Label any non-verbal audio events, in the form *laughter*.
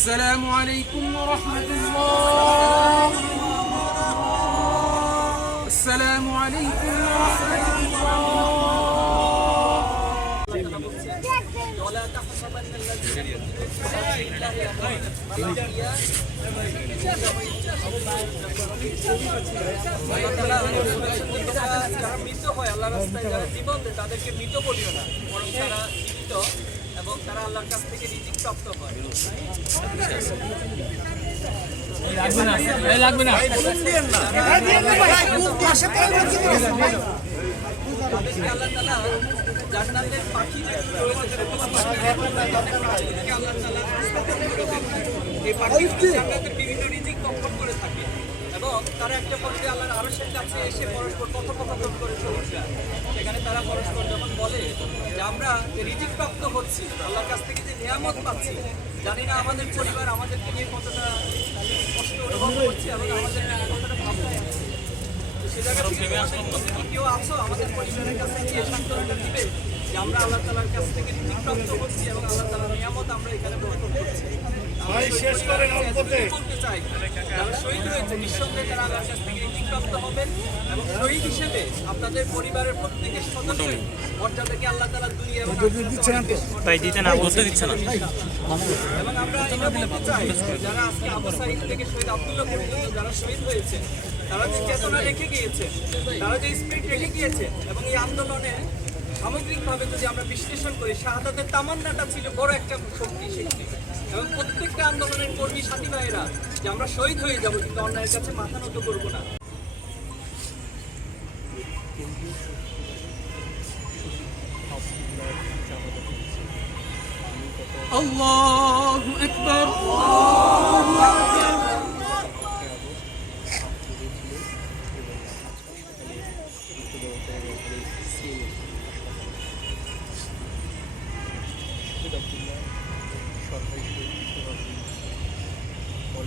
السلام عليكم ورحمة الله السلام عليكم ورحمة الله ولا تحسبن الذين يقتلون في سبيل الله امواتا بل احياء আল্লাহ তাআলা আমাদের বলেছেন যে তোমরা যারা মৃত হয় আল্লাহ রাস্তায় যারা জীবন দেয় তাদেরকে মৃত বলিও না বরং তারা জীবিত *laughs* *laughs* এবং তারা আল্লাহর কাছ থেকে পাখি পাখি, এই জান্নাতের বিভিন্ন রিজিক বহন করে থাকে এবং তারা একটা পর্যায়ে আল্লাহর আরশের কাছে এসে পরস্পর কথোপকথন করে সমস্যা সেখানে তারা পরস্পর যখন বলে যে আমরা রিজিক প্রাপ্ত হচ্ছি আল্লাহর কাছ থেকে যে নিয়ামত পাচ্ছি জানি না আমাদের পরিবার আমাদেরকে নিয়ে কতটা কষ্ট অনুভব করছে এবং আমাদের কতটা ভাবনা সে জায়গা থেকে কেউ আছো? আমাদের পরিবারের কাছে গিয়ে সান্ত্বনা দিবে যে আমরা আল্লাহ তালার কাছ থেকে রিজিক প্রাপ্ত হচ্ছি এবং আল্লাহ তালার নিয়ামত আমরা এখানে গ্রহণ করছি। ভাই শেষ করেন অল্পতে। যারা শহীদ হয়েছে নিঃসন্দেহে তারা আল্লাহর কাছ থেকে রিজিক হবেন এবং শহীদ হিসেবে আপনাদের পরিবারের প্রত্যেকের মর্যাদাকে আল্লাহ তালা দুনিয়া এবং তাই দিতে না বলতে দিচ্ছে না। এবং আমরা এটা বলতে চাই যারা আজকে আবু থেকে শহীদ আব্দুল্লাহ পর্যন্ত যারা শহীদ হয়েছে তারা যে চেতনা রেখে গিয়েছে তারা যে স্পিরিট রেখে গিয়েছে এবং এই আন্দোলনে সামগ্রিকভাবে যদি আমরা বিশ্লেষণ করি শাহাদাতের তামান্নাটা ছিল বড় একটা শক্তি শক্তি এবং আন্দোলনের কর্মী সাথী ভাইয়েরা যে আমরা শহীদ হয়ে যাব কিন্তু অন্যায়ের কাছে মাথা নত করব না।